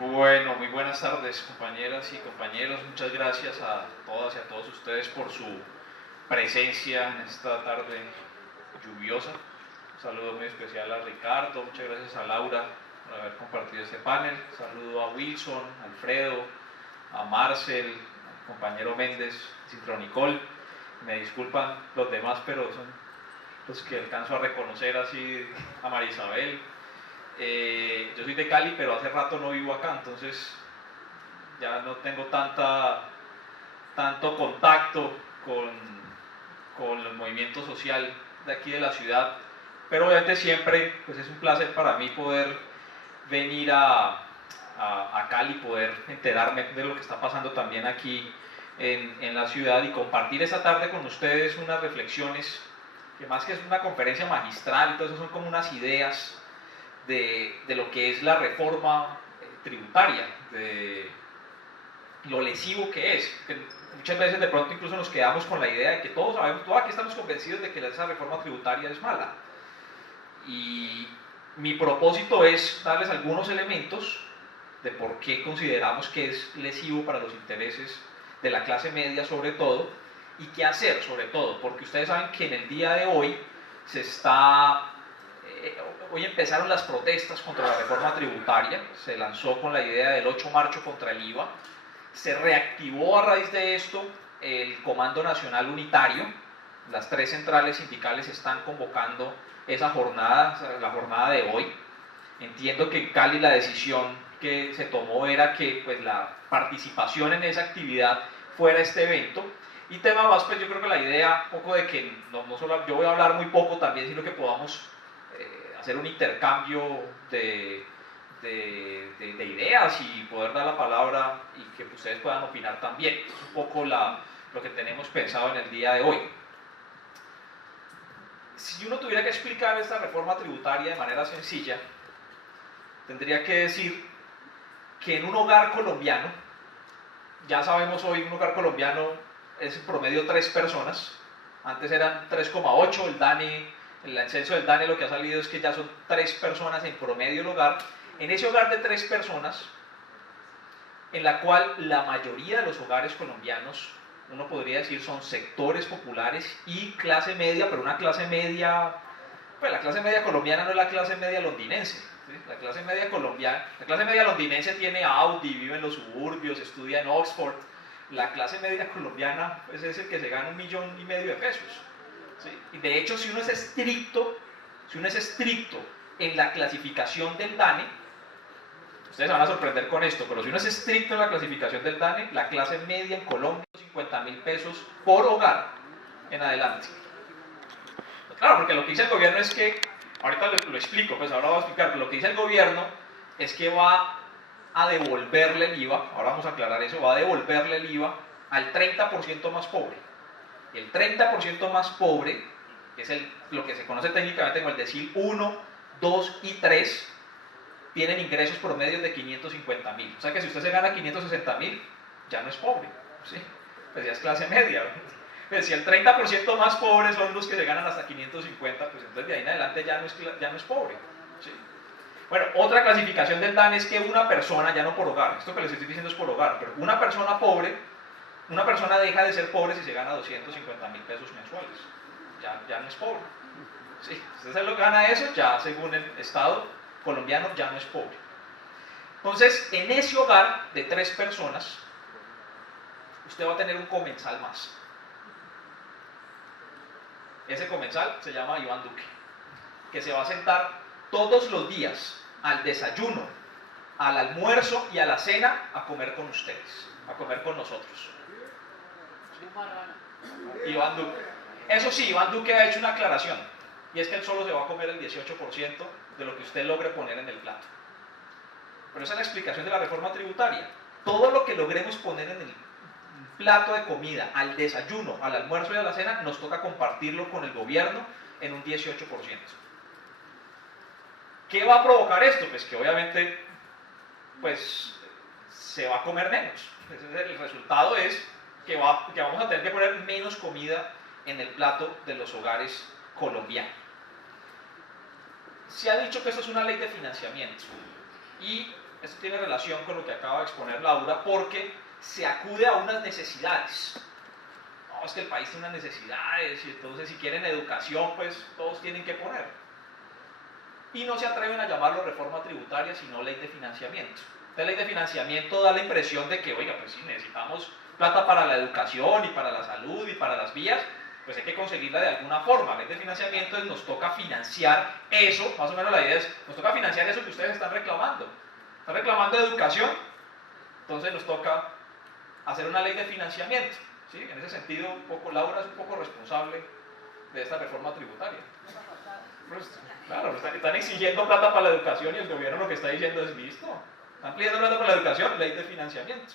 Bueno, muy buenas tardes, compañeras y compañeros. Muchas gracias a todas y a todos ustedes por su presencia en esta tarde lluviosa. Un saludo muy especial a Ricardo, muchas gracias a Laura por haber compartido este panel. Un saludo a Wilson, a Alfredo, a Marcel, al compañero Méndez, Citronicol. Me disculpan los demás, pero son los que alcanzo a reconocer, así a Marisabel. Yo soy de Cali, pero hace rato no vivo acá, entonces ya no tengo tanto contacto con el movimiento social de aquí de la ciudad, pero obviamente siempre pues es un placer para mí poder venir a Cali, poder enterarme de lo que está pasando también aquí en la ciudad y compartir esta tarde con ustedes unas reflexiones que más que es una conferencia magistral, entonces son como unas ideas de lo que es la reforma tributaria, de lo lesivo que es. Que muchas veces de pronto incluso nos quedamos con la idea de que todos sabemos, todos aquí estamos convencidos de que esa reforma tributaria es mala. Y mi propósito es darles algunos elementos de por qué consideramos que es lesivo para los intereses de la clase media sobre todo, y qué hacer sobre todo, porque ustedes saben que en el día de hoy hoy empezaron las protestas contra la reforma tributaria, se lanzó con la idea del 8 marcho contra el IVA, se reactivó a raíz de esto el Comando Nacional Unitario, las tres centrales sindicales están convocando esa jornada, la jornada de hoy. Entiendo que en Cali la decisión que se tomó era que pues, la participación en esa actividad fuera este evento. Y tema más, pues yo creo que la idea, un poco de que no solo yo voy a hablar muy poco también, sino que podamos hacer un intercambio de ideas y poder dar la palabra y que ustedes puedan opinar también. Es un poco lo que tenemos pensado en el día de hoy. Si uno tuviera que explicar esta reforma tributaria de manera sencilla, tendría que decir que en un hogar colombiano, ya sabemos hoy, un hogar colombiano es en promedio 3 personas, antes eran 3,8, el censo del DANE lo que ha salido es que ya son 3 personas en promedio el hogar. En ese hogar de 3 personas, en la cual la mayoría de los hogares colombianos, uno podría decir, son sectores populares y clase media, pero una clase media, pues la clase media colombiana no es la clase media londinense. ¿Sí? La clase media londinense tiene Audi, vive en los suburbios, estudia en Oxford. La clase media colombiana pues, es el que se gana 1,5 millones de pesos. ¿Sí? Y de hecho, si uno es estricto en la clasificación del DANE, ustedes se van a sorprender con esto, pero si uno es estricto en la clasificación del DANE, la clase media en Colombia es 50.000 pesos por hogar en adelante. Claro, porque lo que dice el gobierno es que, ahorita lo explico, pues ahora voy a explicar, pero lo que dice el gobierno es que va a devolverle el IVA, ahora vamos a aclarar eso, va a devolverle el IVA al 30% más pobre. Y el 30% más pobre, que es lo que se conoce técnicamente como el decil 1, 2 y 3, tienen ingresos promedios de 550.000. O sea que si usted se gana 560.000, ya no es pobre, ¿sí? Pues ya es clase media. Pues si el 30% más pobres son los que se ganan hasta 550, pues entonces de ahí en adelante ya no es pobre, ¿sí? Bueno, otra clasificación del DAN es que una persona, ya no por hogar, esto que les estoy diciendo es por hogar, pero una persona pobre, una persona deja de ser pobre si se gana 250.000 pesos mensuales. Ya no es pobre. ¿Sí? Si usted se lo gana eso, ya según el Estado colombiano ya no es pobre. Entonces, en ese hogar de 3 personas, usted va a tener un comensal más. Ese comensal se llama Iván Duque, que se va a sentar todos los días al desayuno, al almuerzo y a la cena a comer con ustedes, a comer con nosotros. ¿Sí? Iván Duque. Eso sí, Iván Duque ha hecho una aclaración, y es que él solo se va a comer el 18% de lo que usted logre poner en el plato. Pero esa es la explicación de la reforma tributaria. Todo lo que logremos poner en el plato de comida, al desayuno, al almuerzo y a la cena, nos toca compartirlo con el gobierno en un 18%. ¿Qué va a provocar esto? Pues que obviamente pues, se va a comer menos. El resultado es que vamos a tener que poner menos comida en el plato de los hogares colombianos. Se ha dicho que esto es una ley de financiamiento y esto tiene relación con lo que acaba de exponer Laura, porque se acude a unas necesidades. No, es que el país tiene unas necesidades, y entonces si quieren educación, pues todos tienen que poner. Y no se atreven a llamarlo reforma tributaria, sino ley de financiamiento. Esta ley de financiamiento da la impresión de que, oiga, pues sí, necesitamos plata para la educación y para la salud y para las vías, pues hay que conseguirla de alguna forma. La ley de financiamiento es, nos toca financiar eso, más o menos la idea es, nos toca financiar eso que ustedes están reclamando. Están reclamando educación, entonces nos toca hacer una ley de financiamiento. ¿Sí? En ese sentido, Laura es un poco responsable de esta reforma tributaria. Pues, claro, están exigiendo plata para la educación y el gobierno lo que está diciendo es, listo, están pidiendo plata para la educación, ley de financiamiento.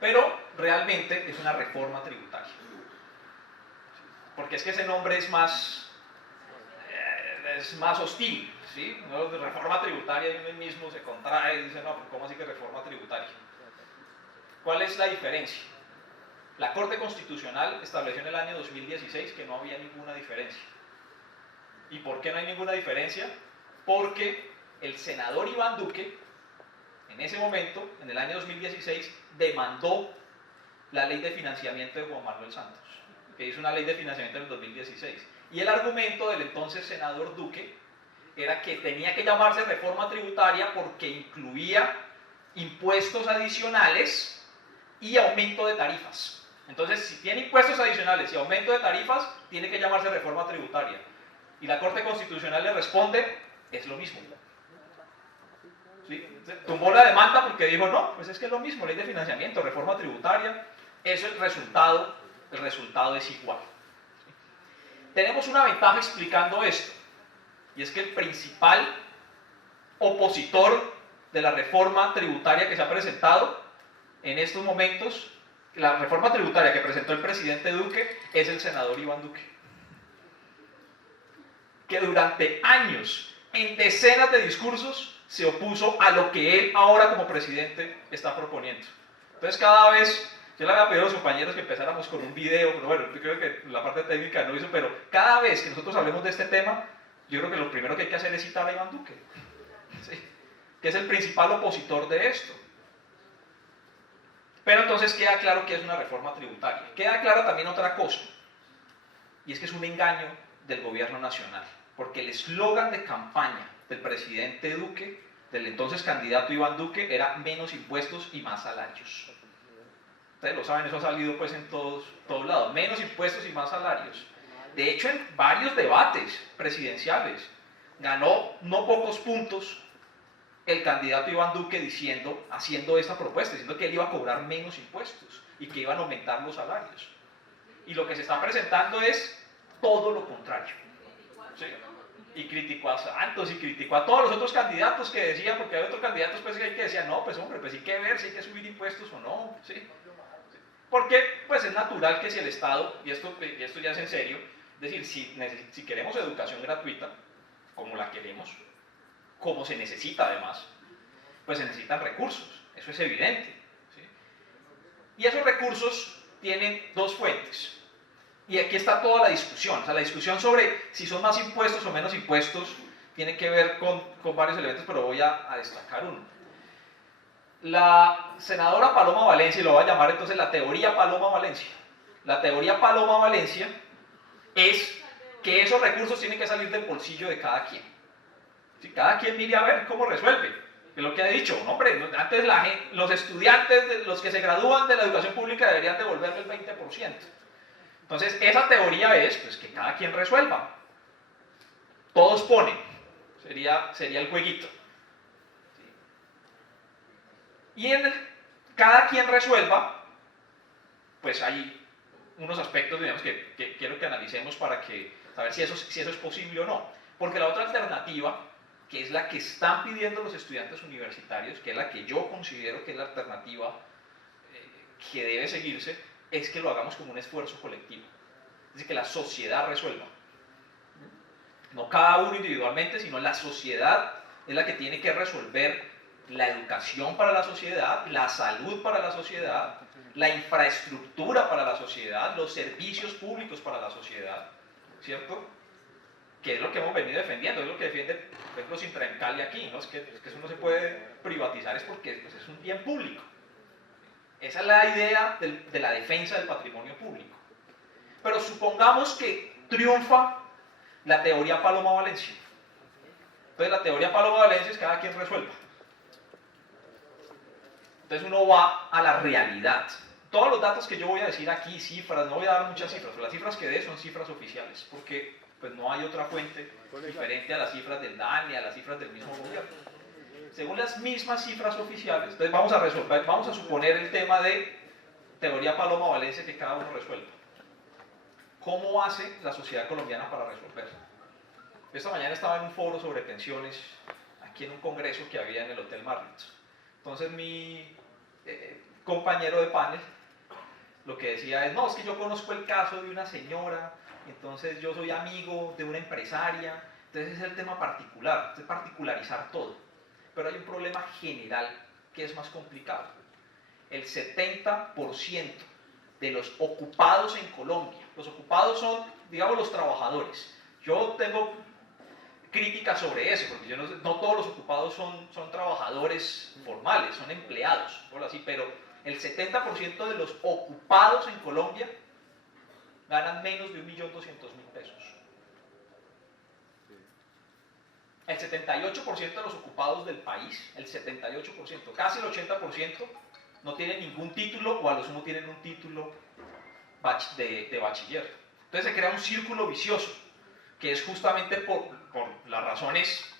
Pero realmente es una reforma tributaria. Porque es que ese nombre es más hostil, ¿sí? ¿No? De reforma tributaria y uno mismo se contrae y dice, no, ¿cómo así que reforma tributaria? ¿Cuál es la diferencia? La Corte Constitucional estableció en el año 2016 que no había ninguna diferencia. ¿Y por qué no hay ninguna diferencia? Porque el senador Iván Duque, en ese momento, en el año 2016, demandó la ley de financiamiento de Juan Manuel Santos, que hizo una ley de financiamiento en el 2016. Y el argumento del entonces senador Duque era que tenía que llamarse reforma tributaria porque incluía impuestos adicionales y aumento de tarifas. Entonces, si tiene impuestos adicionales y aumento de tarifas, tiene que llamarse reforma tributaria. Y la Corte Constitucional le responde, es lo mismo. ¿Sí? Tumbó la demanda porque dijo, no, pues es que es lo mismo, ley de financiamiento, reforma tributaria, eso es el resultado es igual. ¿Sí? Tenemos una ventaja explicando esto, y es que el principal opositor de la reforma tributaria que se ha presentado en estos momentos, la reforma tributaria que presentó el presidente Duque, es el senador Iván Duque, que durante años, en decenas de discursos, se opuso a lo que él ahora como presidente está proponiendo. Entonces cada vez, yo le había pedido a los compañeros que empezáramos con un video, pero bueno, yo creo que la parte técnica no hizo, pero cada vez que nosotros hablemos de este tema, yo creo que lo primero que hay que hacer es citar a Iván Duque, ¿sí? Que es el principal opositor de esto. Pero entonces queda claro que es una reforma tributaria. Queda clara también otra cosa, y es que es un engaño del gobierno nacional, porque el eslogan de campaña del presidente Duque, del entonces candidato Iván Duque, era menos impuestos y más salarios. Ustedes lo saben, eso ha salido pues en todos lados, menos impuestos y más salarios. De hecho, en varios debates presidenciales ganó no pocos puntos el candidato Iván Duque haciendo esta propuesta, diciendo que él iba a cobrar menos impuestos y que iban a aumentar los salarios. Y lo que se está presentando es todo lo contrario. ¿Sí? Y criticó a Santos y criticó a todos los otros candidatos que decían, porque hay otros candidatos pues, que decían, no, pues hombre, pues hay que ver si hay que subir impuestos o no. ¿Sí? Porque pues es natural que si el Estado, y esto ya es en serio, es decir, si queremos educación gratuita, como la queremos, como se necesita además, pues se necesitan recursos, eso es evidente. ¿Sí? Y esos recursos tienen dos fuentes. Y aquí está toda la discusión, o sea, la discusión sobre si son más impuestos o menos impuestos tiene que ver con varios elementos, pero voy a destacar uno. La senadora Paloma Valencia, y lo voy a llamar entonces la teoría Paloma Valencia. La teoría Paloma Valencia es que esos recursos tienen que salir del bolsillo de cada quien. Si cada quien mire a ver cómo resuelve, es lo que ha dicho, no, hombre, antes los estudiantes, los que se gradúan de la educación pública deberían devolverle el 20%. Entonces, esa teoría es pues, que cada quien resuelva. Todos ponen, sería el jueguito. ¿Sí? Y cada quien resuelva, pues hay unos aspectos, digamos, que quiero que analicemos para saber si eso es posible o no. Porque la otra alternativa, que es la que están pidiendo los estudiantes universitarios, que es la que yo considero que es la alternativa que debe seguirse, es que lo hagamos como un esfuerzo colectivo. Es decir, que la sociedad resuelva. No cada uno individualmente, sino la sociedad es la que tiene que resolver la educación para la sociedad, la salud para la sociedad, la infraestructura para la sociedad, los servicios públicos para la sociedad, ¿cierto? que es lo que hemos venido defendiendo, es lo que defiende, por ejemplo, Sintrancali aquí, ¿no? Es que eso no se puede privatizar, es porque pues, es un bien público. Esa es la idea de la defensa del patrimonio público. Pero supongamos que triunfa la teoría Paloma Valencia. Entonces la teoría Paloma Valencia es cada quien resuelva. Entonces uno va a la realidad. Todos los datos que yo voy a decir aquí, cifras, no voy a dar muchas cifras, pero las cifras que dé son cifras oficiales, porque pues, no hay otra fuente diferente a las cifras del DANE, a las cifras del mismo gobierno. Según las mismas cifras oficiales, entonces vamos a resolver, vamos a suponer el tema de teoría Paloma Valencia que cada uno resuelva. ¿Cómo hace la sociedad colombiana para resolverlo? Esta mañana estaba en un foro sobre pensiones, aquí en un congreso que había en el Hotel Marriott. Entonces mi compañero de panel lo que decía es, no, es que yo conozco el caso de una señora, entonces yo soy amigo de una empresaria, entonces es el tema particular, es particularizar todo. Pero hay un problema general que es más complicado. El 70% de los ocupados en Colombia, los ocupados son, digamos, los trabajadores. Yo tengo críticas sobre eso, porque yo no todos los ocupados son trabajadores formales, son empleados, por así, pero el 70% de los ocupados en Colombia ganan menos de 1.200.000 pesos. El 78% de los ocupados del país, el 78%, casi el 80%, no tienen ningún título o a lo sumo tienen un título de bachiller. Entonces se crea un círculo vicioso, que es justamente por las razones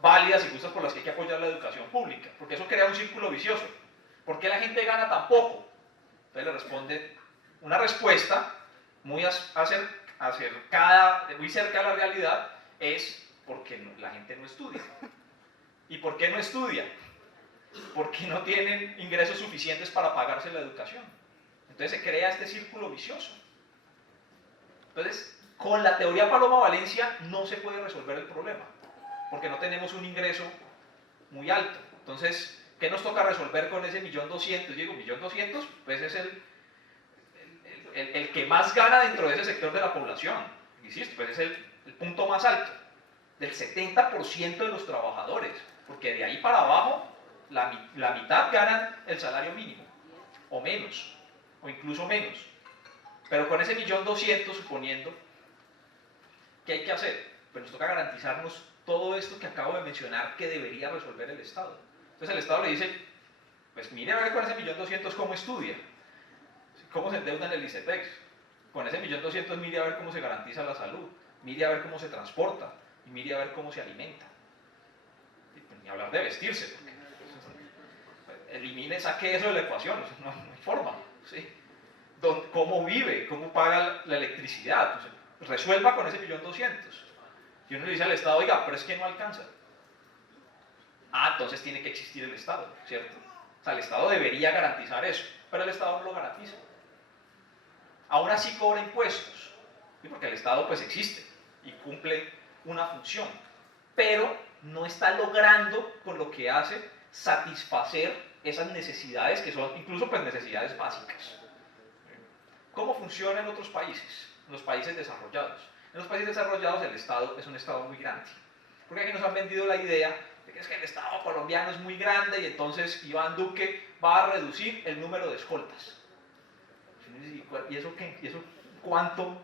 válidas y justas por las que hay que apoyar la educación pública, porque eso crea un círculo vicioso. ¿Por qué la gente gana tan poco? Entonces le responde una respuesta muy acercada, muy cerca a la realidad, es porque la gente no estudia. ¿Y por qué no estudia? Porque no tienen ingresos suficientes para pagarse la educación. Entonces se crea este círculo vicioso. Entonces, con la teoría Paloma Valencia no se puede resolver el problema, porque no tenemos un ingreso muy alto. Entonces, ¿qué nos toca resolver con ese 1.200.000? Yo digo, 1.200.000, pues es el que más gana dentro de ese sector de la población. Insisto, pues es el punto más alto, del 70% de los trabajadores, porque de ahí para abajo, la mitad ganan el salario mínimo, o menos, o incluso menos. Pero con ese 1.200.000, suponiendo, ¿qué hay que hacer? Pues nos toca garantizarnos todo esto que acabo de mencionar que debería resolver el Estado. Entonces el Estado le dice, pues mire a ver con ese 1.200.000 cómo estudia, cómo se endeuda en el ICETEX, con ese 1.200.000 mire a ver cómo se garantiza la salud, mire a ver cómo se transporta, y mire a ver cómo se alimenta. Y pues, ni hablar de vestirse, porque elimine, saque eso de la ecuación, no hay forma, ¿sí? Cómo vive, cómo paga la electricidad, entonces, resuelva con ese 1.200.000. Y uno le dice al Estado, oiga, pero es que no alcanza. Ah, entonces tiene que existir el Estado, ¿cierto? O sea, el Estado debería garantizar eso, pero el Estado no lo garantiza. Aún así cobra impuestos, ¿sí? Porque el Estado pues existe y cumple una función, pero no está logrando con lo que hace satisfacer esas necesidades que son incluso pues necesidades básicas. ¿Cómo funciona en otros países? En los países desarrollados. En los países desarrollados el Estado es un Estado muy grande. Porque aquí nos han vendido la idea de que es que el Estado colombiano es muy grande y entonces Iván Duque va a reducir el número de escoltas. ¿Y eso qué? ¿Y eso cuánto?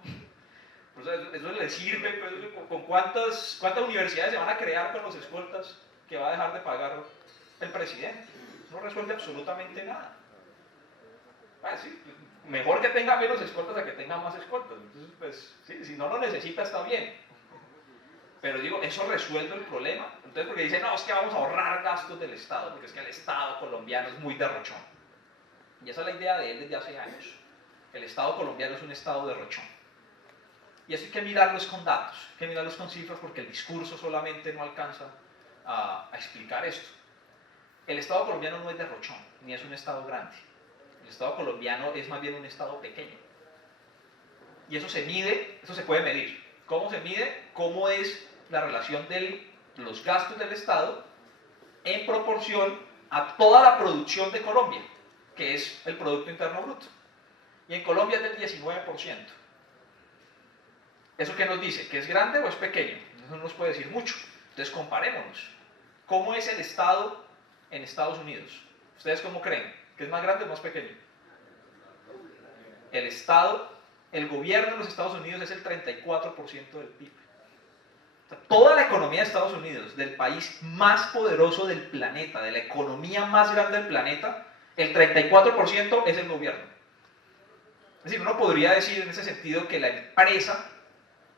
Pues eso le sirve, pues, ¿con cuántas universidades se van a crear con los escoltas que va a dejar de pagar el presidente? No resuelve absolutamente nada. Sí, mejor que tenga menos escoltas a que tenga más escoltas. Entonces, pues, sí, si no lo necesita está bien. Pero digo, ¿eso resuelve el problema? Entonces, porque dicen, no, es que vamos a ahorrar gastos del Estado, porque es que el Estado colombiano es muy derrochón. Y esa es la idea de él desde hace años. El Estado colombiano es un Estado derrochón. Y eso hay que mirarlo con datos, hay que mirarlos con cifras, porque el discurso solamente no alcanza a explicar esto. El Estado colombiano no es derrochón, ni es un Estado grande. El Estado colombiano es más bien un Estado pequeño. Y eso se mide, eso se puede medir. ¿Cómo se mide? ¿Cómo es la relación de los gastos del Estado en proporción a toda la producción de Colombia, que es el Producto Interno Bruto? Y en Colombia es del 19%. ¿Eso qué nos dice? ¿Que es grande o es pequeño? Eso no nos puede decir mucho. Entonces comparémonos. ¿Cómo es el Estado en Estados Unidos? ¿Ustedes cómo creen? ¿Que es más grande o más pequeño? El Estado, el gobierno de los Estados Unidos es el 34% del PIB. O sea, toda la economía de Estados Unidos, del país más poderoso del planeta, de la economía más grande del planeta, el 34% es el gobierno. Es decir, uno podría decir en ese sentido que la empresa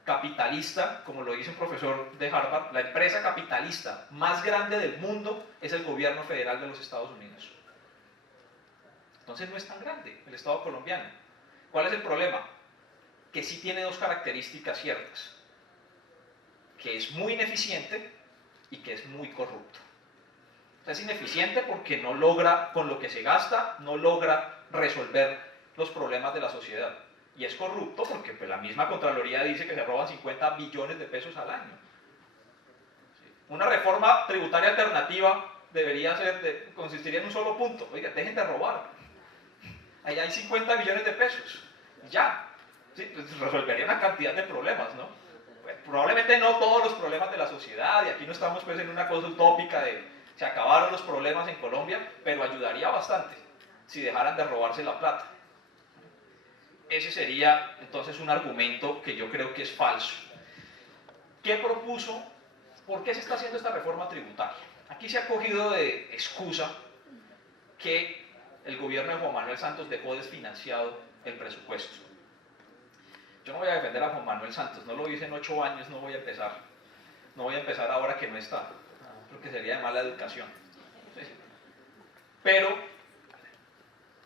capitalista, como lo dice un profesor de Harvard, la empresa capitalista más grande del mundo es el gobierno federal de los Estados Unidos. Entonces no es tan grande el Estado colombiano. ¿Cuál es el problema? Que sí tiene dos características ciertas. Que es muy ineficiente y que es muy corrupto. O sea, es ineficiente porque no logra, con lo que se gasta, no logra resolver los problemas de la sociedad. Y es corrupto porque pues, la misma Contraloría dice que se roban 50 billones de pesos al año. Una reforma tributaria alternativa debería ser, consistiría en un solo punto. Oiga, dejen de robar. Allá hay 50 billones de pesos. Ya. ¿Sí? Pues resolvería una cantidad de problemas, ¿no? Pues, probablemente no todos los problemas de la sociedad, y aquí no estamos pues en una cosa utópica de se acabaron los problemas en Colombia, pero ayudaría bastante si dejaran de robarse la plata. Ese sería entonces un argumento que yo creo que es falso. ¿Qué propuso? ¿Por qué se está haciendo esta reforma tributaria? Aquí se ha cogido de excusa que el gobierno de Juan Manuel Santos dejó desfinanciado el presupuesto. Yo no voy a defender a Juan Manuel Santos, no lo hice en 8 años, no voy a empezar ahora que no está, porque sería de mala educación. ¿Sí? Pero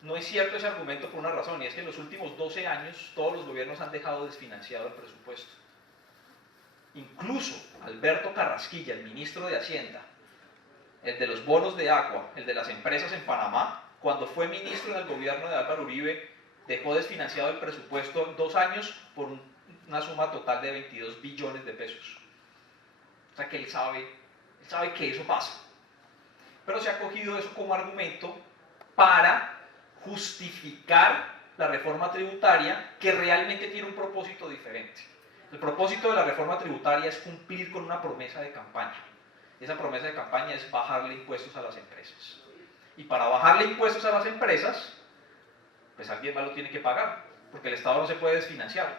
no es cierto ese argumento por una razón, y es que en los últimos 12 años todos los gobiernos han dejado desfinanciado el presupuesto. Incluso Alberto Carrasquilla, el ministro de Hacienda, el de los bonos de agua, el de las empresas en Panamá, cuando fue ministro en el gobierno de Álvaro Uribe, dejó desfinanciado el presupuesto en 2 años por una suma total de 22 billones de pesos. O sea que él sabe que eso pasa. Pero se ha cogido eso como argumento para justificar la reforma tributaria que realmente tiene un propósito diferente. El propósito de la reforma tributaria es cumplir con una promesa de campaña. Esa promesa de campaña es bajarle impuestos a las empresas. Y para bajarle impuestos a las empresas, pues alguien más lo tiene que pagar, porque el Estado no se puede desfinanciar.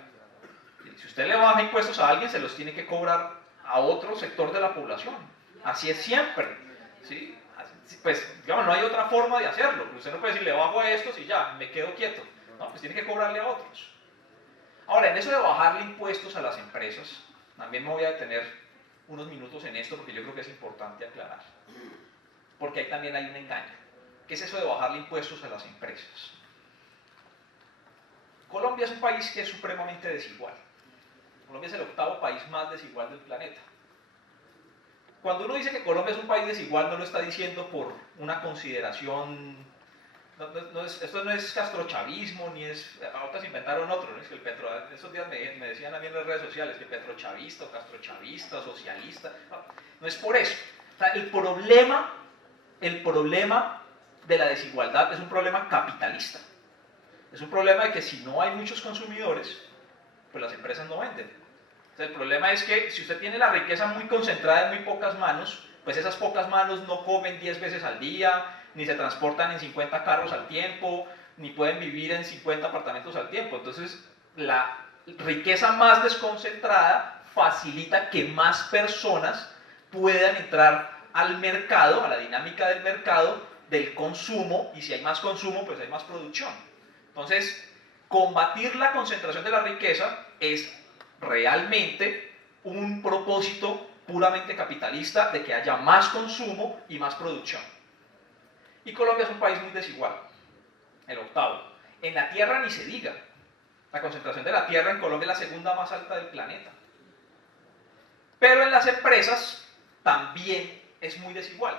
Si usted le baja impuestos a alguien, se los tiene que cobrar a otro sector de la población. Así es siempre. ¿Sí? Pues, digamos, no hay otra forma de hacerlo. Usted no puede decir, le bajo a estos y ya, me quedo quieto. No, pues tiene que cobrarle a otros. Ahora, en eso de bajarle impuestos a las empresas, también me voy a detener unos minutos en esto porque yo creo que es importante aclarar. Porque ahí también hay un engaño. ¿Qué es eso de bajarle impuestos a las empresas? Colombia es un país que es supremamente desigual. Colombia es el 8º país más desigual del planeta. Cuando uno dice que Colombia es un país desigual, no lo está diciendo por una consideración. Esto no es castrochavismo, ni es. Ahora se inventaron otro, ¿no? Es que esos días me decían a mí en las redes sociales que petrochavista o castrochavista, socialista. No es por eso. O sea, el problema de la desigualdad es un problema capitalista. Es un problema de que si no hay muchos consumidores, pues las empresas no venden. O sea, el problema es que si usted tiene la riqueza muy concentrada en muy pocas manos, pues esas pocas manos no comen 10 veces al día, ni se transportan en 50 carros al tiempo, ni pueden vivir en 50 apartamentos al tiempo. Entonces, la riqueza más desconcentrada facilita que más personas puedan entrar al mercado, a la dinámica del mercado, del consumo, y si hay más consumo, pues hay más producción. Entonces, combatir la concentración de la riqueza es realmente un propósito puramente capitalista de que haya más consumo y más producción. Y Colombia es un país muy desigual, el 8º. En la tierra ni se diga. La concentración de la tierra en Colombia es la segunda más alta del planeta. Pero en las empresas también es muy desigual.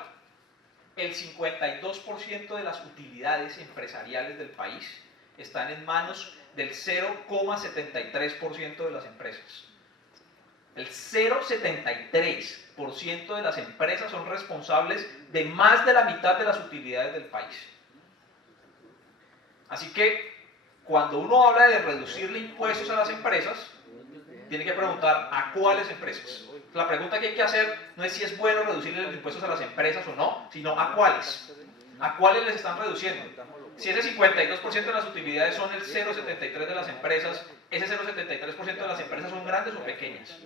El 52% de las utilidades empresariales del país están en manos del 0,73% de las empresas. El 0,73% de las empresas son responsables de más de la mitad de las utilidades del país. Así que, cuando uno habla de reducirle impuestos a las empresas, tiene que preguntar a cuáles empresas. La pregunta que hay que hacer no es si es bueno reducirle los impuestos a las empresas o no, sino a cuáles. ¿A cuáles les están reduciendo? Si ese 52% de las utilidades son el 0,73% de las empresas, ese 0,73% de las empresas son grandes o pequeñas.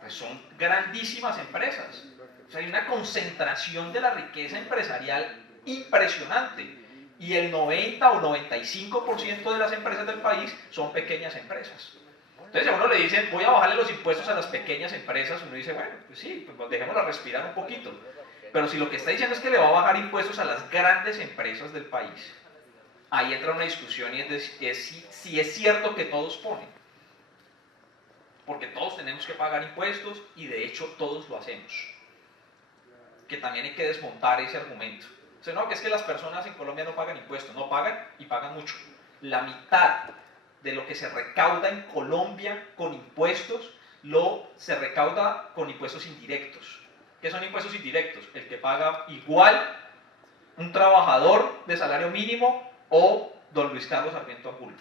Pues son grandísimas empresas. O sea, hay una concentración de la riqueza empresarial impresionante. Y el 90 o 95% de las empresas del país son pequeñas empresas. Entonces a uno le dicen, voy a bajarle los impuestos a las pequeñas empresas, uno dice, bueno, pues sí, pues dejémosla respirar un poquito. Pero si lo que está diciendo es que le va a bajar impuestos a las grandes empresas del país, ahí entra una discusión y es si es cierto que todos ponen. Porque todos tenemos que pagar impuestos y de hecho todos lo hacemos. Que también hay que desmontar ese argumento. O sea, no, que es que las personas en Colombia no pagan impuestos, no pagan y pagan mucho. La mitad de lo que se recauda en Colombia con impuestos, se recauda con impuestos indirectos. ¿Qué son impuestos indirectos? El que paga igual un trabajador de salario mínimo o don Luis Carlos Sarmiento Angulo.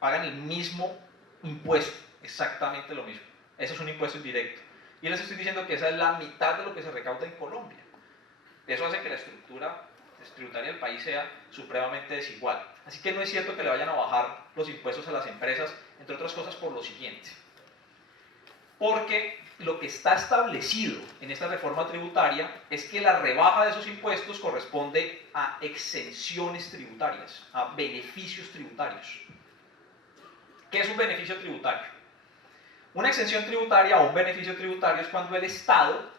Pagan el mismo impuesto, exactamente lo mismo. Eso es un impuesto indirecto. Y les estoy diciendo que esa es la mitad de lo que se recauda en Colombia. Eso hace que la estructura tributaria del país sea supremamente desigual. Así que no es cierto que le vayan a bajar los impuestos a las empresas, entre otras cosas por lo siguiente. Porque lo que está establecido en esta reforma tributaria es que la rebaja de esos impuestos corresponde a exenciones tributarias, a beneficios tributarios. ¿Qué es un beneficio tributario? Una exención tributaria o un beneficio tributario es cuando el Estado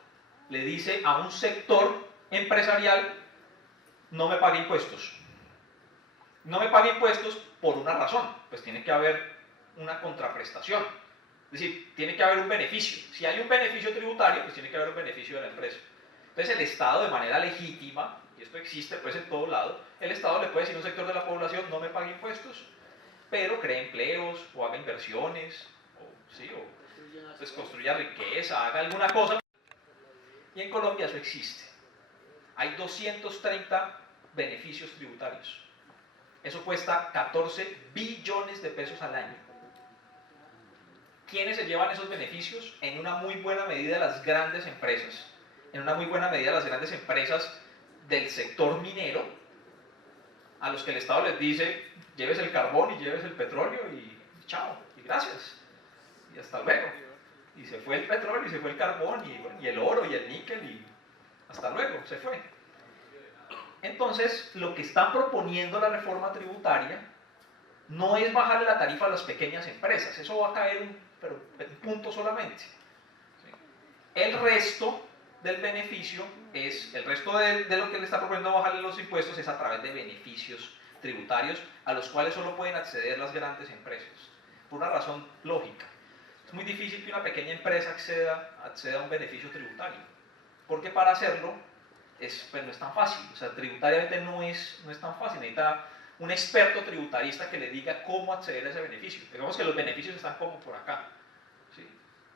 le dice a un sector empresarial, no me pague impuestos. No me pague impuestos por una razón, pues tiene que haber una contraprestación. Es decir, tiene que haber un beneficio. Si hay un beneficio tributario, pues tiene que haber un beneficio de la empresa. Entonces el Estado, de manera legítima, y esto existe pues en todo lado, el Estado le puede decir a un sector de la población, no me pague impuestos, pero cree empleos, o haga inversiones, o pues construya riqueza, haga alguna cosa. Y en Colombia eso existe. Hay 230 beneficios tributarios. Eso cuesta 14 billones de pesos al año. ¿Quiénes se llevan esos beneficios? En una muy buena medida las grandes empresas. En una muy buena medida las grandes empresas del sector minero, a los que el Estado les dice, lleves el carbón y lleves el petróleo y chao, y gracias, y hasta luego. Y se fue el petróleo y se fue el carbón y el oro y el níquel y hasta luego, se fue. Entonces, lo que está proponiendo la reforma tributaria no es bajarle la tarifa a las pequeñas empresas, eso va a caer pero un punto solamente. ¿Sí? El resto del beneficio el resto de lo que le está proponiendo bajarle los impuestos es a través de beneficios tributarios a los cuales solo pueden acceder las grandes empresas, por una razón lógica. Es muy difícil que una pequeña empresa acceda a un beneficio tributario, porque para hacerlo pues no es tan fácil, o sea, tributariamente no es tan fácil, necesita un experto tributarista que le diga cómo acceder a ese beneficio. Digamos que los beneficios están como por acá, ¿sí?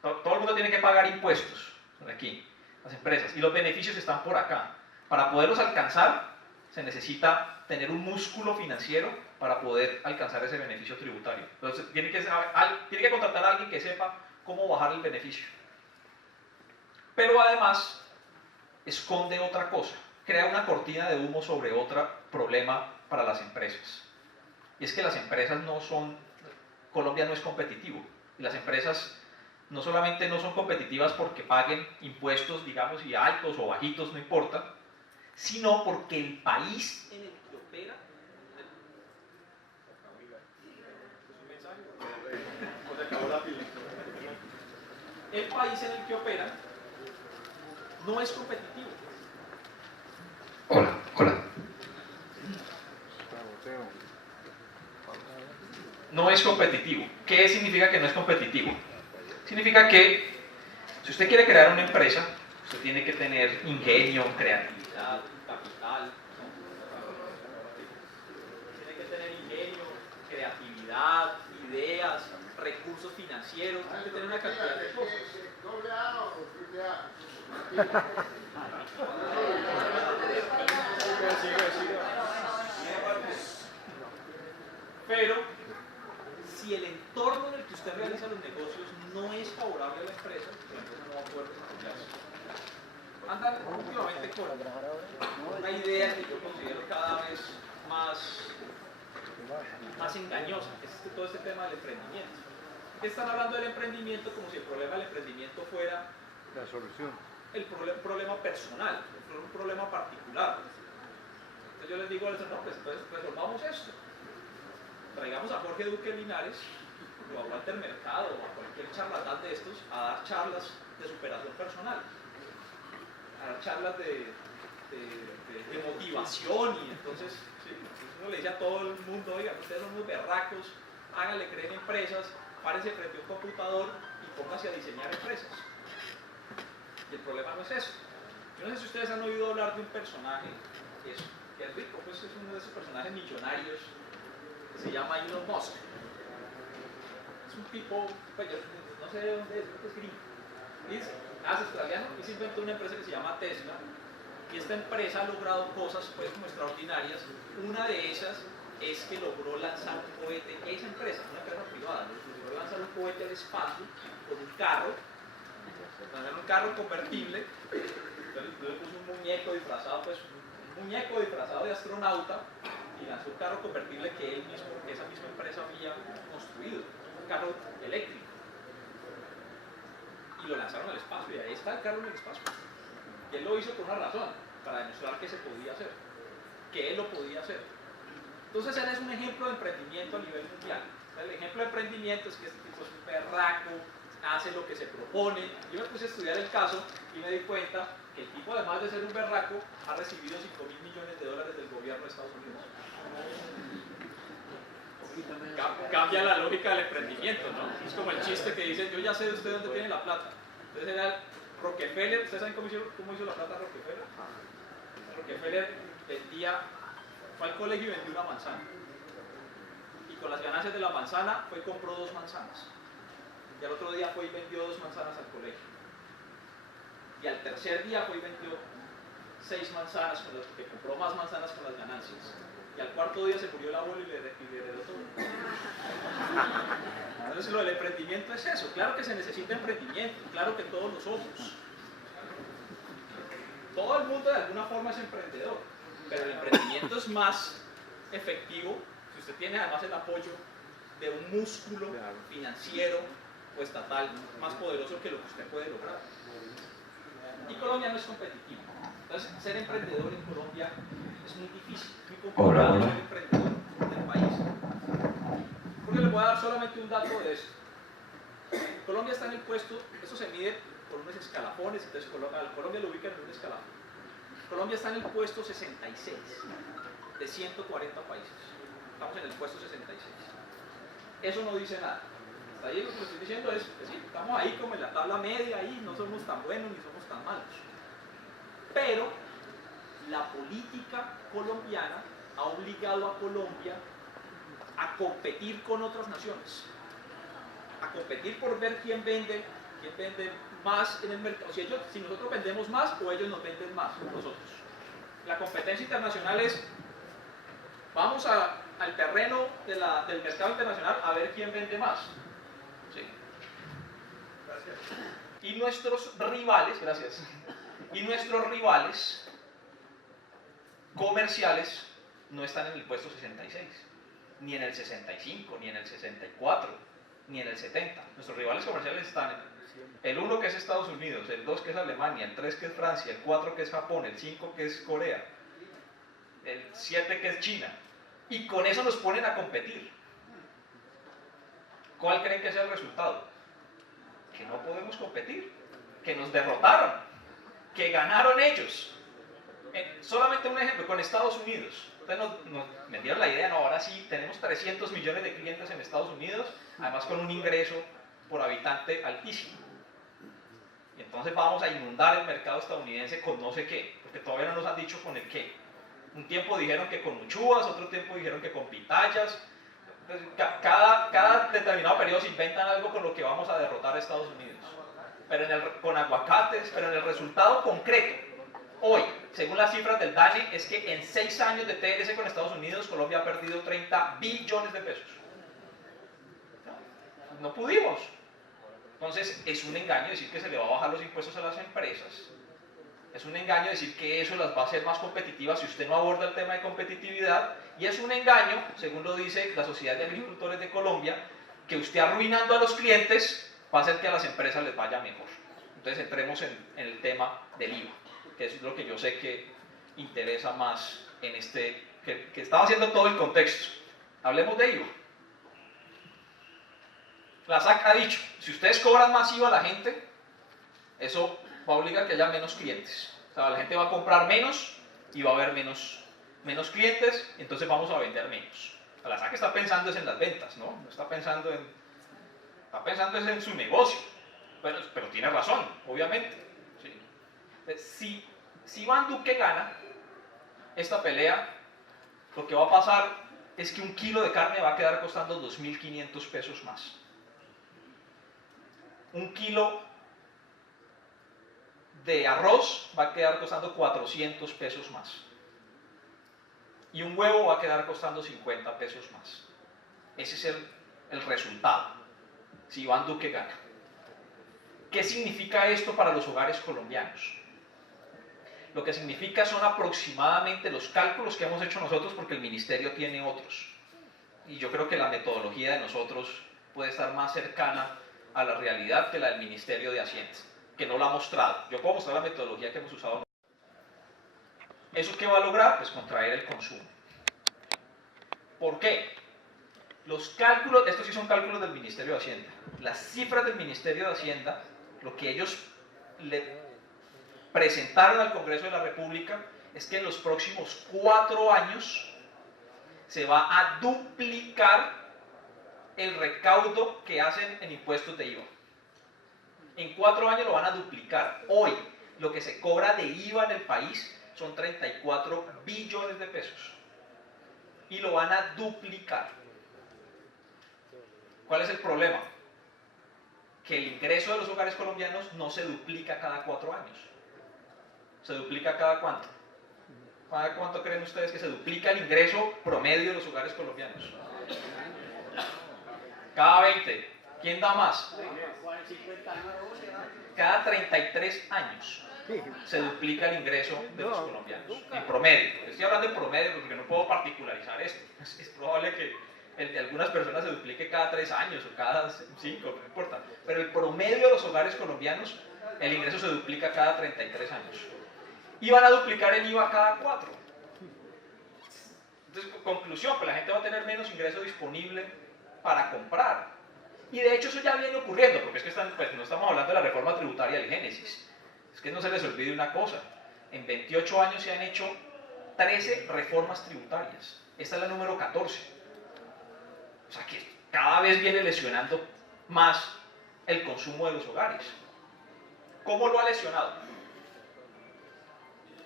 Todo el mundo tiene que pagar impuestos, por aquí, las empresas, y los beneficios están por acá. Para poderlos alcanzar, se necesita tener un músculo financiero para poder alcanzar ese beneficio tributario. Entonces, tiene que contratar a alguien que sepa cómo bajar el beneficio. Pero además, esconde otra cosa, crea una cortina de humo sobre otro problema para las empresas. Y es que las empresas Colombia no es competitivo. Y las empresas no solamente no son competitivas porque paguen impuestos, digamos, y altos o bajitos, no importa, sino porque el país en el que opera no es competitivo. Hola. No es competitivo. ¿Qué significa que no es competitivo? Significa que si usted quiere crear una empresa, usted tiene que tener ingenio, creatividad, capital. Tiene que tener ingenio, creatividad, ideas, recursos financieros, tiene que tener una cantidad de cosas. Pero si el entorno en el que usted realiza simplemente con una idea que yo considero cada vez más engañosa, que es todo este tema del emprendimiento. Que están hablando del emprendimiento como si el problema del emprendimiento fuera la solución. El problema personal, un problema particular. Entonces yo les digo a los no, pues entonces resolvamos esto. Traigamos a Jorge Duque Linares o a Walter Mercado o a cualquier charlatán de estos a dar charlas de superación personal, a dar charlas de motivación, y entonces sí, uno le dice a todo el mundo, oigan, ustedes son unos berracos, háganle, creen empresas, párense frente a un computador y pónganse a diseñar empresas. Y el problema no es eso. Yo no sé si ustedes han oído hablar de un personaje que es rico, pues es uno de esos personajes millonarios que se llama Elon Musk. Es un tipo, pues yo no sé de dónde es, creo que es gringo. Es australiano y se inventó una empresa que se llama Tesla. Y esta empresa ha logrado cosas pues como extraordinarias. Una de esas es que logró lanzar un cohete, esa empresa, una empresa privada, logró lanzar un cohete al espacio con un carro convertible. Entonces le puso un muñeco disfrazado, pues un muñeco disfrazado de astronauta, y lanzó un carro convertible que esa misma empresa había construido, un carro eléctrico. Y lo lanzaron al espacio, y ahí está el carro en el espacio. Y él lo hizo por una razón, para demostrar que se podía hacer, que él lo podía hacer. Entonces él es un ejemplo de emprendimiento a nivel mundial. El ejemplo de emprendimiento es que este tipo es un berraco, hace lo que se propone. Yo me puse a estudiar el caso y me di cuenta que el tipo, además de ser un berraco, ha recibido $5.000 millones del gobierno de Estados Unidos. Cambia la lógica del emprendimiento, ¿no? Es como el chiste que dice, yo ya sé de usted dónde tiene la plata. Entonces era Rockefeller. ¿Ustedes saben cómo hizo la plata Rockefeller? Rockefeller fue al colegio y vendió una manzana. Y con las ganancias de la manzana fue y compró 2 manzanas. Y al otro día fue y vendió 2 manzanas al colegio. Y al tercer día fue y vendió 6 manzanas, que compró más manzanas con las ganancias. Y al cuarto día se murió el abuelo y le heredó todo. Entonces lo del emprendimiento es eso. Claro que se necesita emprendimiento, claro que todos lo somos. Todo el mundo de alguna forma es emprendedor, pero el emprendimiento es más efectivo si usted tiene además el apoyo de un músculo financiero o estatal más poderoso que lo que usted puede lograr. Y Colombia no es competitivo. Entonces, ser emprendedor en Colombia es muy difícil, muy complicado ser emprendedor en el país. Porque les voy a dar solamente un dato de esto. Colombia está en el puesto, eso se mide por unos escalafones, entonces Colombia lo ubican en un escalafón. Colombia está en el puesto 66 de 140 países. Estamos en el puesto 66. Eso no dice nada. Hasta ahí lo que estoy diciendo es que sí, estamos ahí como en la tabla media, ahí no somos tan buenos ni somos tan malos. Pero la política colombiana ha obligado a Colombia a competir con otras naciones, a competir por ver quién vende más en el mercado, si nosotros vendemos más o ellos nos venden más nosotros. La competencia internacional es, vamos al terreno del mercado internacional a ver quién vende más. ¿Sí? Gracias. Y nuestros rivales comerciales no están en el puesto 66, ni en el 65, ni en el 64, ni en el 70. Nuestros rivales comerciales están en el 1 que es Estados Unidos, el 2 que es Alemania, el 3 que es Francia, el 4 que es Japón, el 5 que es Corea, el 7 que es China. Y con eso nos ponen a competir. ¿Cuál creen que sea el resultado? Que no podemos competir, que nos derrotaron, que ganaron ellos. Solamente un ejemplo, con Estados Unidos. Entonces nos vendieron la idea, no, ahora sí, tenemos 300 millones de clientes en Estados Unidos, además con un ingreso por habitante altísimo. Y entonces vamos a inundar el mercado estadounidense con no sé qué, porque todavía no nos han dicho con el qué. Un tiempo dijeron que con uchuvas, otro tiempo dijeron que con pitayas. Cada determinado periodo se inventan algo con lo que vamos a derrotar a Estados Unidos. Pero con aguacates, pero en el resultado concreto, hoy, según las cifras del DANE, es que en 6 años de TLC con Estados Unidos, Colombia ha perdido 30 billones de pesos. No pudimos. Entonces, es un engaño decir que se le va a bajar los impuestos a las empresas Es un engaño decir que eso las va a hacer más competitivas si usted no aborda el tema de competitividad, y es un engaño, según lo dice la Sociedad de Agricultores de Colombia, que usted arruinando a los clientes va a hacer que a las empresas les vaya mejor. Entonces entremos en el tema del IVA, que es lo que yo sé que interesa más en este, que estaba haciendo todo el contexto. Hablemos de IVA. La SAC ha dicho, si ustedes cobran más IVA a la gente, eso va a obligar a que haya menos clientes. O sea, la gente va a comprar menos y va a haber menos clientes, entonces vamos a vender menos. La SAC está pensando en las ventas, ¿no? No está pensando en su negocio. Pero tiene razón, obviamente. ¿Sí? Si Iván Duque gana esta pelea, lo que va a pasar es que un kilo de carne va a quedar costando 2.500 pesos más. Un kilo de arroz va a quedar costando 400 pesos más. Y un huevo va a quedar costando 50 pesos más. Ese es el resultado, si Iván Duque gana. ¿Qué significa esto para los hogares colombianos? Lo que significa son aproximadamente los cálculos que hemos hecho nosotros, porque el ministerio tiene otros. Y yo creo que la metodología de nosotros puede estar más cercana a la realidad que la del Ministerio de Hacienda, que no la ha mostrado. Yo puedo mostrar la metodología que hemos usado. ¿Eso qué va a lograr? Pues contraer el consumo. ¿Por qué? Los cálculos, estos sí son cálculos del Ministerio de Hacienda. Las cifras del Ministerio de Hacienda, lo que ellos le presentaron al Congreso de la República, es que en los próximos 4 años se va a duplicar el recaudo que hacen en impuestos de IVA. En 4 años lo van a duplicar. Hoy, lo que se cobra de IVA en el país son 34 billones de pesos. Y lo van a duplicar. ¿Cuál es el problema? Que el ingreso de los hogares colombianos no se duplica cada 4 años. ¿Se duplica cada cuánto? ¿Cada cuánto creen ustedes que se duplica el ingreso promedio de los hogares colombianos? Cada 20. ¿Quién da más? Cada 33 años se duplica el ingreso de los colombianos, en promedio. Estoy hablando en promedio porque no puedo particularizar esto. Es probable que el de algunas personas se duplique cada 3 años o cada 5, no importa. Pero el promedio de los hogares colombianos, el ingreso se duplica cada 33 años. Y van a duplicar el IVA cada 4. Entonces, conclusión, pues la gente va a tener menos ingreso disponible para comprar. Y de hecho eso ya viene ocurriendo, porque es que pues, no estamos hablando de la reforma tributaria del Génesis. Es que no se les olvide una cosa. En 28 años se han hecho 13 reformas tributarias. Esta es la número 14. O sea que cada vez viene lesionando más el consumo de los hogares. ¿Cómo lo ha lesionado?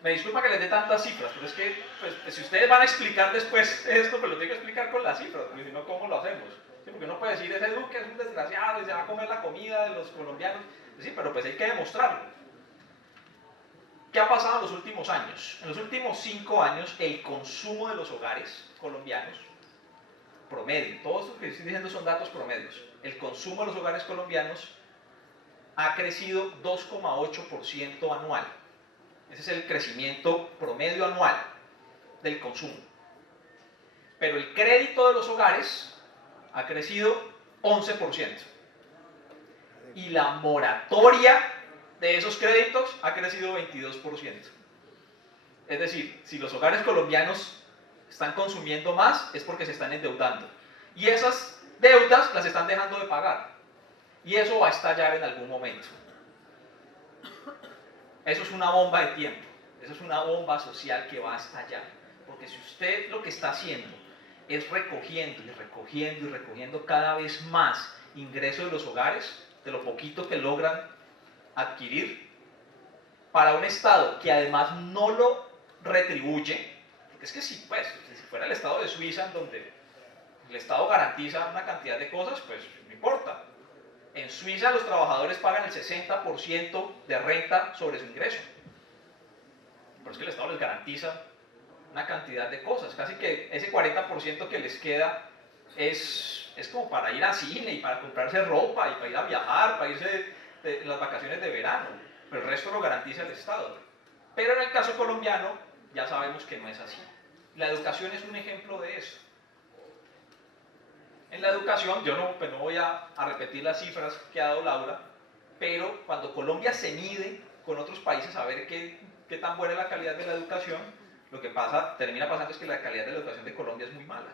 Me disculpa que les dé tantas cifras, pero es que pues, si ustedes van a explicar después esto, pues lo tengo que explicar con las cifras, porque si no, ¿cómo lo hacemos? ¿Sí? Porque uno puede decir, ese Duque es un desgraciado y se va a comer la comida de los colombianos. Sí, pero pues hay que demostrarlo. ¿Qué ha pasado en los últimos años? En los últimos 5 años, el consumo de los hogares colombianos, promedio, todo esto que estoy diciendo son datos promedios, el consumo de los hogares colombianos ha crecido 2,8% anual. Ese es el crecimiento promedio anual del consumo. Pero el crédito de los hogares ha crecido 11%. Y la moratoria de esos créditos ha crecido 22%. Es decir, si los hogares colombianos están consumiendo más es porque se están endeudando. Y esas deudas las están dejando de pagar. Y eso va a estallar en algún momento. Eso es una bomba de tiempo, eso es una bomba social que va a estallar, porque si usted lo que está haciendo es recogiendo y recogiendo y recogiendo cada vez más ingresos de los hogares, de lo poquito que logran adquirir, para un Estado que además no lo retribuye, porque es que si fuera el Estado de Suiza, en donde el Estado garantiza una cantidad de cosas, pues no importa. En Suiza los trabajadores pagan el 60% de renta sobre su ingreso. Pero es que el Estado les garantiza una cantidad de cosas. Casi que ese 40% que les queda es como para ir al cine y para comprarse ropa y para ir a viajar, para irse en las vacaciones de verano. Pero el resto lo garantiza el Estado. Pero en el caso colombiano ya sabemos que no es así. La educación es un ejemplo de eso. En la educación, yo no voy a repetir las cifras que ha dado Laura, pero cuando Colombia se mide con otros países a ver qué tan buena es la calidad de la educación, lo que termina pasando es que la calidad de la educación de Colombia es muy mala.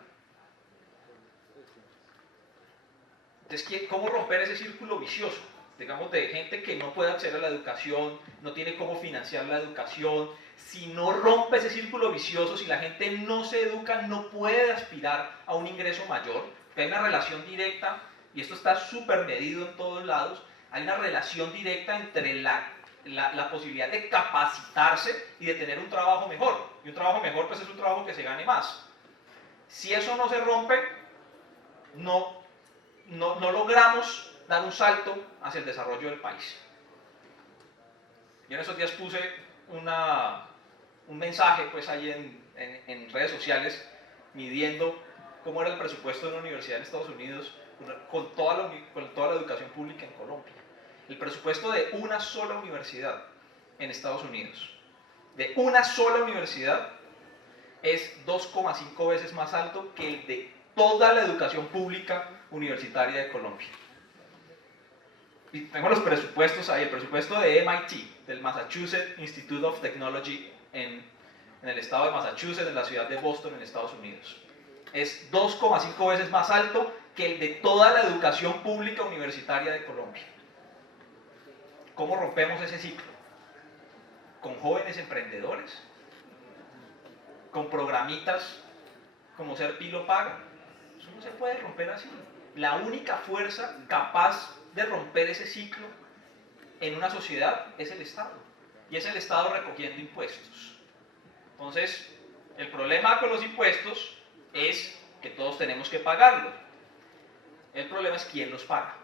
Entonces, ¿cómo romper ese círculo vicioso? Digamos, de gente que no puede acceder a la educación, no tiene cómo financiar la educación. Si no rompe ese círculo vicioso, si la gente no se educa, no puede aspirar a un ingreso mayor, porque hay una relación directa, y esto está súper medido en todos lados, hay una relación directa entre la posibilidad de capacitarse y de tener un trabajo mejor. Y un trabajo mejor, pues es un trabajo que se gane más. Si eso no se rompe, no logramos dar un salto hacia el desarrollo del país. Yo en esos días puse un mensaje pues ahí en redes sociales midiendo cómo era el presupuesto de una universidad en Estados Unidos con toda la educación pública en Colombia. El presupuesto de una sola universidad en Estados Unidos, de una sola universidad, es 2,5 veces más alto que el de toda la educación pública universitaria de Colombia. Y tengo los presupuestos ahí, el presupuesto de MIT, del Massachusetts Institute of Technology en el estado de Massachusetts, en la ciudad de Boston, en Estados Unidos. Es 2,5 veces más alto que el de toda la educación pública universitaria de Colombia. ¿Cómo rompemos ese ciclo? Con jóvenes emprendedores, con programitas como Ser Pilo Paga. Eso no se puede romper así. La única fuerza capaz de romper ese ciclo en una sociedad es el Estado. Y es el Estado recogiendo impuestos. Entonces, el problema con los impuestos es que todos tenemos que pagarlos. El problema es quién los paga.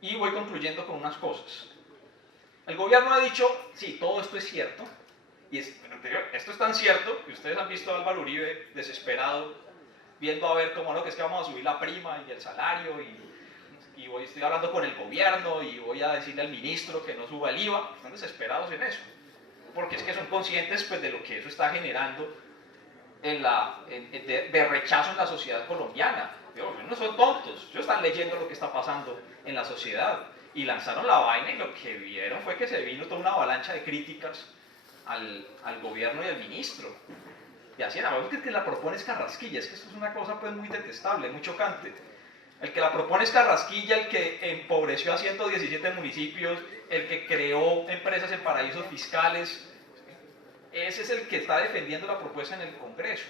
Y voy concluyendo con unas cosas. El gobierno ha dicho, sí, todo esto es cierto. Y esto es tan cierto que ustedes han visto a Álvaro Uribe desesperado, viendo a ver cómo no, que es que vamos a subir la prima y el salario, y estoy hablando con el gobierno y voy a decirle al ministro que no suba el IVA. Están desesperados en eso, porque es que son conscientes pues, de lo que eso está generando de rechazo en la sociedad colombiana. Ellos no son tontos, ellos están leyendo lo que está pasando en la sociedad, y lanzaron la vaina y lo que vieron fue que se vino toda una avalancha de críticas al gobierno y al ministro. Y así era, que el que la propone es Carrasquilla, es que esto es una cosa pues muy detestable, muy chocante. El que la propone es Carrasquilla, el que empobreció a 117 municipios, el que creó empresas en paraísos fiscales. Ese es el que está defendiendo la propuesta en el Congreso.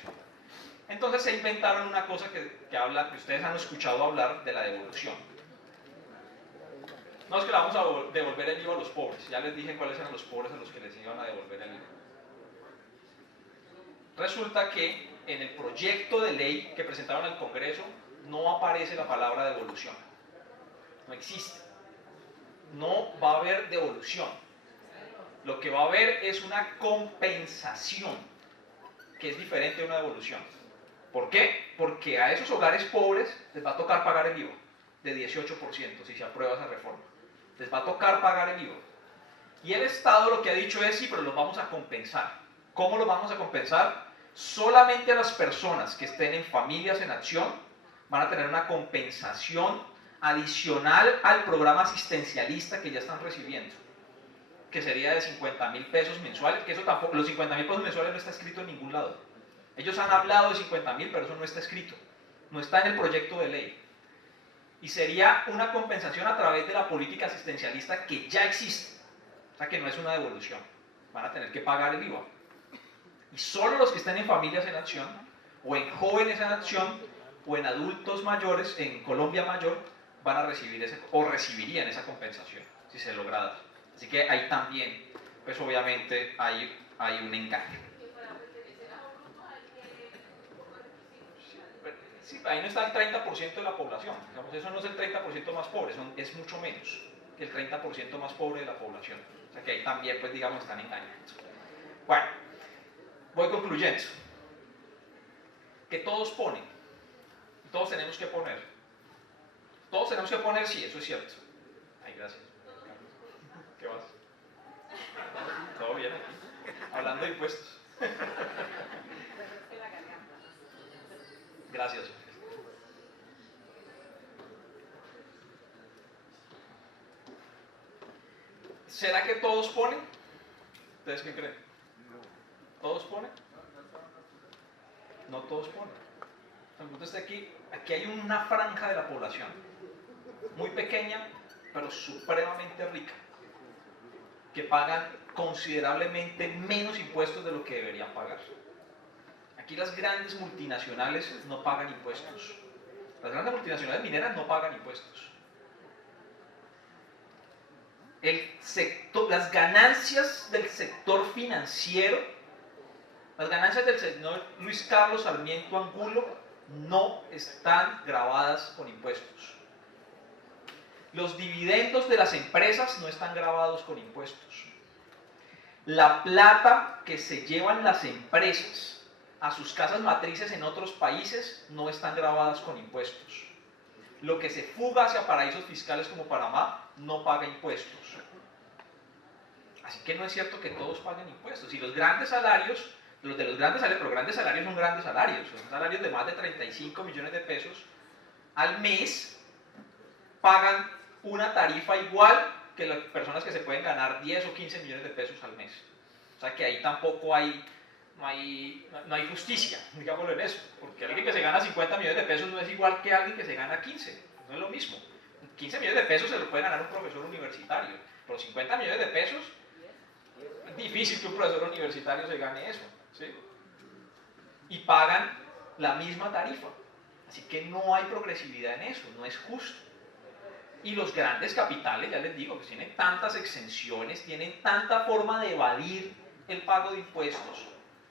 Entonces se inventaron una cosa que ustedes han escuchado hablar de la devolución. No es que le vamos a devolver el IVA a los pobres, ya les dije cuáles eran los pobres a los que les iban a devolver el IVA. Resulta que en el proyecto de ley que presentaron al Congreso no aparece la palabra devolución. No existe. No va a haber devolución. Lo que va a haber es una compensación, que es diferente a una devolución. ¿Por qué? Porque a esos hogares pobres les va a tocar pagar el IVA de 18% si se aprueba esa reforma. Les va a tocar pagar el IVA. Y el Estado lo que ha dicho es, sí, pero los vamos a compensar. ¿Cómo los vamos a compensar? Solamente a las personas que estén en familias en acción van a tener una compensación adicional al programa asistencialista que ya están recibiendo, que sería de 50.000 pesos mensuales, que eso tampoco, los 50.000 pesos mensuales no está escrito en ningún lado. Ellos han hablado de 50.000, pero eso no está escrito, no está en el proyecto de ley. Y sería una compensación a través de la política asistencialista que ya existe, o sea que no es una devolución, van a tener que pagar el IVA. Y solo los que estén en familias en acción, o en jóvenes en acción, o en adultos mayores, en Colombia Mayor, van a recibir recibirían esa compensación, si se logra dar. Así que ahí también, pues obviamente hay un engaño. Sí, ahí no está el 30% de la población, digamos, eso no es el 30% más pobre, es mucho menos que el 30% más pobre de la población. O sea que ahí también, pues digamos, están engañando. Bueno, voy concluyendo. Que todos ponen, todos tenemos que poner. Todos tenemos que poner, sí, eso es cierto. Ay, gracias. ¿Qué vas? Hablando de impuestos. Gracias. ¿Será que todos ponen? ¿Ustedes qué creen? ¿Todos ponen? No todos ponen. Entonces aquí hay una franja de la población, muy pequeña, pero supremamente rica, que pagan considerablemente menos impuestos de lo que deberían pagar. Aquí las grandes multinacionales no pagan impuestos. Las grandes multinacionales mineras no pagan impuestos. Las ganancias del sector financiero, las ganancias del señor Luis Carlos Sarmiento Angulo no están gravadas con impuestos. Los dividendos de las empresas no están gravados con impuestos. La plata que se llevan las empresas a sus casas matrices en otros países no están gravadas con impuestos. Lo que se fuga hacia paraísos fiscales como Panamá no paga impuestos. Así que no es cierto que todos paguen impuestos. Y los grandes salarios, pero grandes salarios son grandes salarios. Son salarios de más de 35 millones de pesos al mes, pagan una tarifa igual que las personas que se pueden ganar 10 o 15 millones de pesos al mes. O sea que ahí tampoco no hay justicia, digámoslo en eso, porque alguien que se gana 50 millones de pesos no es igual que alguien que se gana 15, no es lo mismo. 15 millones de pesos se lo puede ganar un profesor universitario, pero 50 millones de pesos, es difícil que un profesor universitario se gane eso, ¿sí? Y pagan la misma tarifa, así que no hay progresividad en eso, no es justo. Y los grandes capitales, ya les digo, que tienen tantas exenciones, tienen tanta forma de evadir el pago de impuestos,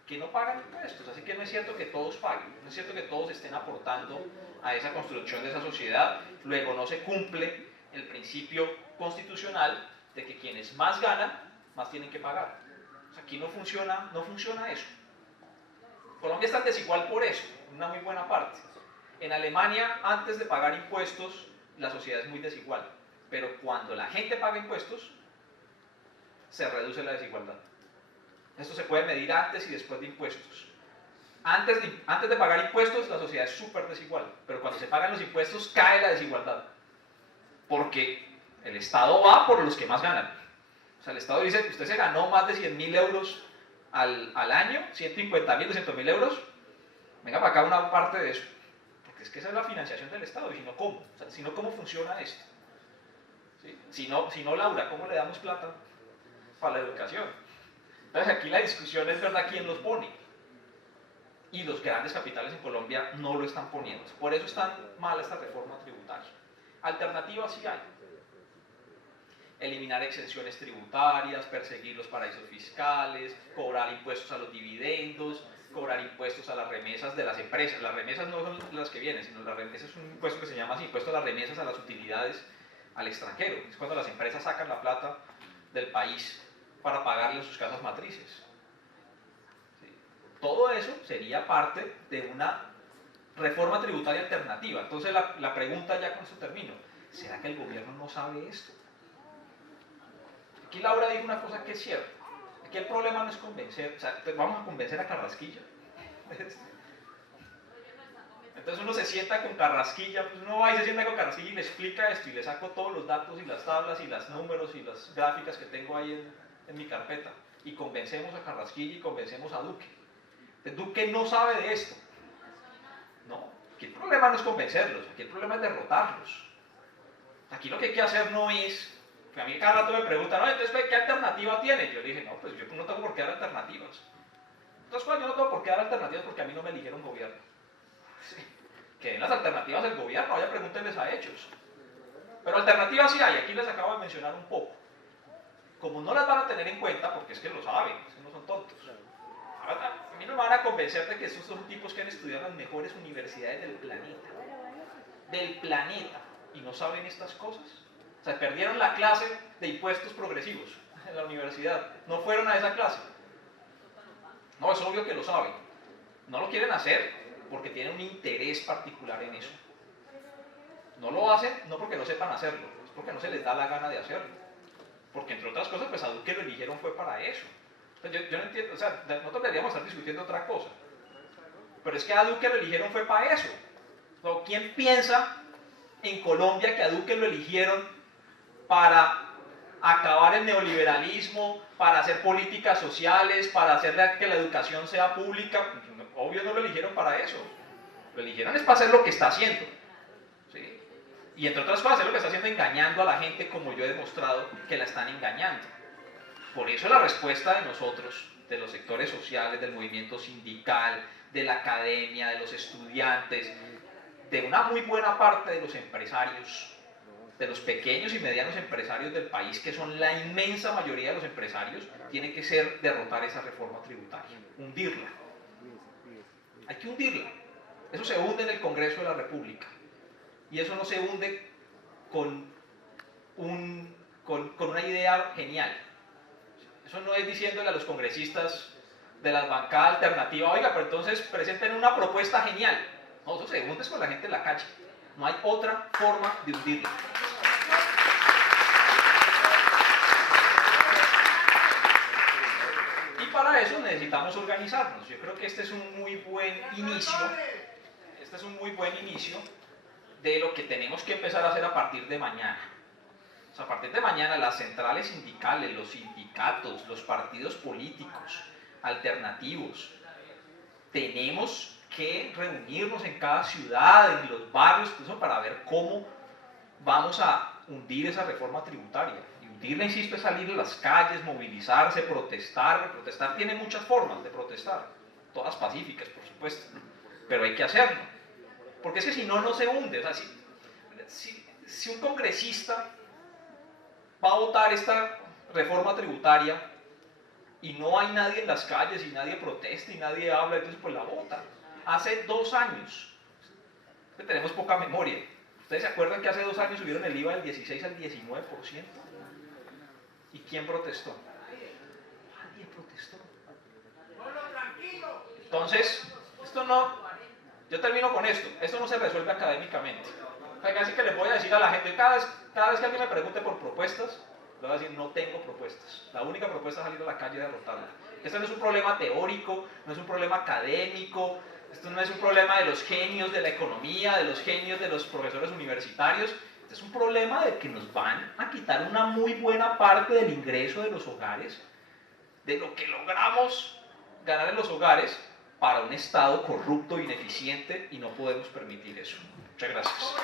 que no pagan impuestos. Así que no es cierto que todos paguen, no es cierto que todos estén aportando a esa construcción de esa sociedad. Luego no se cumple el principio constitucional de que quienes más ganan, más tienen que pagar. O sea, aquí no funciona eso. Colombia es tan desigual por eso, una muy buena parte. En Alemania, antes de pagar impuestos, la sociedad es muy desigual, pero cuando la gente paga impuestos, se reduce la desigualdad. Esto se puede medir antes y después de impuestos. Antes de pagar impuestos, la sociedad es súper desigual, pero cuando se pagan los impuestos, cae la desigualdad, porque el Estado va por los que más ganan. O sea, el Estado dice, usted se ganó más de 100.000 euros al año, 150.000, 200.000 euros, venga para acá una parte de eso. Porque es que esa es la financiación del Estado, y si no, ¿cómo? O sea, si no, ¿cómo funciona esto? ¿Sí? Si no, Laura, ¿cómo le damos plata para la educación? Entonces aquí la discusión es verdad quién los pone. Y los grandes capitales en Colombia no lo están poniendo. Por eso es tan mala esta reforma tributaria. Alternativas sí hay. Eliminar exenciones tributarias, perseguir los paraísos fiscales, cobrar impuestos a los dividendos, cobrar impuestos a las remesas de las empresas. Las remesas no son las que vienen, sino las remesas es un impuesto que se llama así, impuesto a las remesas a las utilidades al extranjero. Es cuando las empresas sacan la plata del país para pagarle a sus casas matrices. ¿Sí? Todo eso sería parte de una reforma tributaria alternativa. Entonces la pregunta, ya con esto termino, ¿será que el gobierno no sabe esto? Aquí Laura dijo una cosa que es cierta. Aquí el problema no es convencer, o sea, vamos a convencer a Carrasquilla. Entonces uno se sienta con Carrasquilla, pues uno va y se sienta con Carrasquilla y le explica esto y le saco todos los datos y las tablas y los números y las gráficas que tengo ahí en mi carpeta y convencemos a Carrasquilla y convencemos a Duque. Duque no sabe de esto. No, aquí el problema no es convencerlos, aquí el problema es derrotarlos. Aquí lo que hay que hacer no es... A mí cada rato me preguntan, no, entonces, ¿qué alternativa tiene? Yo le dije, no, pues yo no tengo por qué dar alternativas. Entonces, yo no tengo por qué dar alternativas porque a mí no me eligieron gobierno. Sí. Que den las alternativas del gobierno, ya pregúntenles a ellos. Pero alternativas sí hay, aquí les acabo de mencionar un poco. Como no las van a tener en cuenta, porque es que lo saben, es que no son tontos. A mí no me van a convencer de que estos son tipos que han estudiado en las mejores universidades del planeta. Del planeta. Y no saben estas cosas. O sea, perdieron la clase de impuestos progresivos en la universidad. No fueron a esa clase. No, es obvio que lo saben. No lo quieren hacer porque tienen un interés particular en eso. No lo hacen no porque no sepan hacerlo, es porque no se les da la gana de hacerlo. Porque entre otras cosas, pues a Duque lo eligieron fue para eso. Yo no entiendo, o sea, nosotros deberíamos estar discutiendo otra cosa. Pero es que a Duque lo eligieron fue para eso. O sea, ¿quién piensa en Colombia que a Duque lo eligieron para acabar el neoliberalismo, para hacer políticas sociales, para hacer que la educación sea pública? Obvio no lo eligieron para eso. Lo eligieron es para hacer lo que está haciendo. ¿Sí? Y entre otras cosas, hacer lo que está haciendo engañando a la gente, como yo he demostrado que la están engañando. Por eso la respuesta de nosotros, de los sectores sociales, del movimiento sindical, de la academia, de los estudiantes, de una muy buena parte de los empresarios, de los pequeños y medianos empresarios del país, que son la inmensa mayoría de los empresarios, tiene que ser derrotar esa reforma tributaria, hundirla. Hay que hundirla. Eso se hunde en el Congreso de la República. Y eso no se hunde con una idea genial. Eso no es diciéndole a los congresistas de la bancada alternativa, oiga, pero entonces presenten una propuesta genial. No, eso se hunde con la gente en la calle. No hay otra forma de hundirla. Y para eso necesitamos organizarnos. Yo creo que este es un muy buen inicio. Este es un muy buen inicio de lo que tenemos que empezar a hacer a partir de mañana. O sea, a partir de mañana las centrales sindicales, los sindicatos, los partidos políticos alternativos, tenemos que reunirnos en cada ciudad, en los barrios, incluso para ver cómo vamos a hundir esa reforma tributaria. Y hundirla, insisto, es salir a las calles, movilizarse, protestar. Protestar tiene muchas formas de protestar, todas pacíficas, por supuesto, pero hay que hacerlo. Porque es que si no, no se hunde. O sea, si un congresista va a votar esta reforma tributaria y no hay nadie en las calles y nadie protesta y nadie habla, entonces pues la vota. Hace 2 años, tenemos poca memoria, ¿ustedes se acuerdan que hace 2 años subieron el IVA del 16 al 19%? ¿Y quién protestó? Nadie protestó. Entonces, esto no, yo termino con esto no se resuelve académicamente. O sea, casi que le voy a decir a la gente, cada vez que alguien me pregunte por propuestas, le voy a decir, no tengo propuestas. La única propuesta es salir a la calle y derrotarla. Este no es un problema teórico, no es un problema académico, esto no es un problema de los genios de la economía, de los genios de los profesores universitarios. Este es un problema de que nos van a quitar una muy buena parte del ingreso de los hogares, de lo que logramos ganar en los hogares, para un Estado corrupto, ineficiente, y no podemos permitir eso. Muchas gracias.